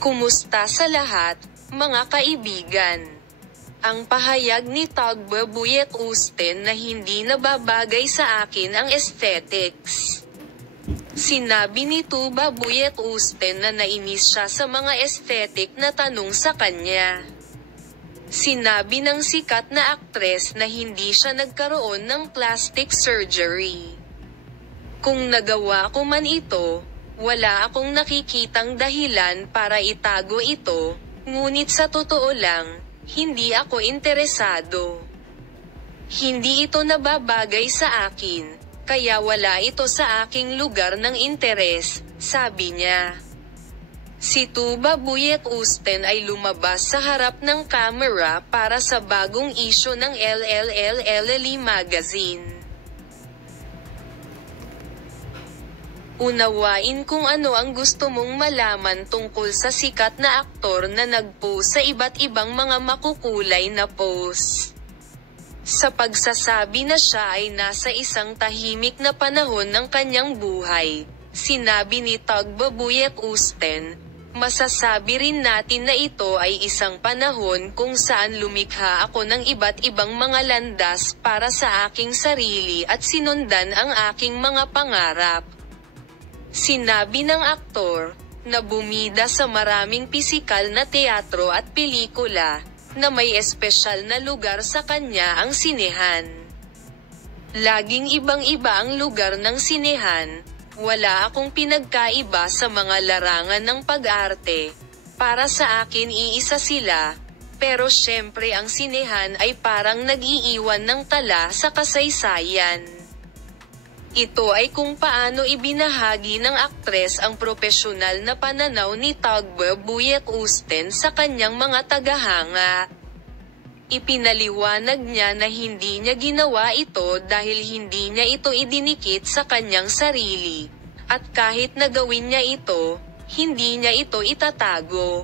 Kumusta sa lahat, mga kaibigan? Ang pahayag ni Tagba Buyet Usten na hindi nababagay sa akin ang aesthetics. Sinabi ni Tuba Buyet Usten na nainis siya sa mga aesthetic na tanong sa kanya. Sinabi ng sikat na aktres na hindi siya nagkaroon ng plastic surgery. Kung nagawa ko man ito, wala akong nakikitang dahilan para itago ito, ngunit sa totoo lang, hindi ako interesado. Hindi ito nababagay sa akin, kaya wala ito sa aking lugar ng interes, sabi niya. Si Tuba Buyet Usten ay lumabas sa harap ng kamera para sa bagong isyu ng LLLLLE magazine. Unawain kung ano ang gusto mong malaman tungkol sa sikat na aktor na nag-post sa iba't ibang mga makukulay na post. Sa pagsasabi na siya ay nasa isang tahimik na panahon ng kanyang buhay, sinabi ni Tagba Buyet Usten, masasabi rin natin na ito ay isang panahon kung saan lumikha ako ng iba't ibang mga landas para sa aking sarili at sinundan ang aking mga pangarap. Sinabi ng aktor, na bumida sa maraming pisikal na teatro at pelikula, na may espesyal na lugar sa kanya ang sinehan. Laging ibang-iba ang lugar ng sinehan, wala akong pinagkaiba sa mga larangan ng pag-arte. Para sa akin iisa sila, pero syempre ang sinehan ay parang nag-iiwan ng tala sa kasaysayan. Ito ay kung paano ibinahagi ng aktres ang propesyonal na pananaw ni Tagba Buyet Usten sa kanyang mga tagahanga. Ipinaliwanag niya na hindi niya ginawa ito dahil hindi niya ito idinikit sa kanyang sarili. At kahit na gawin niya ito, hindi niya ito itatago.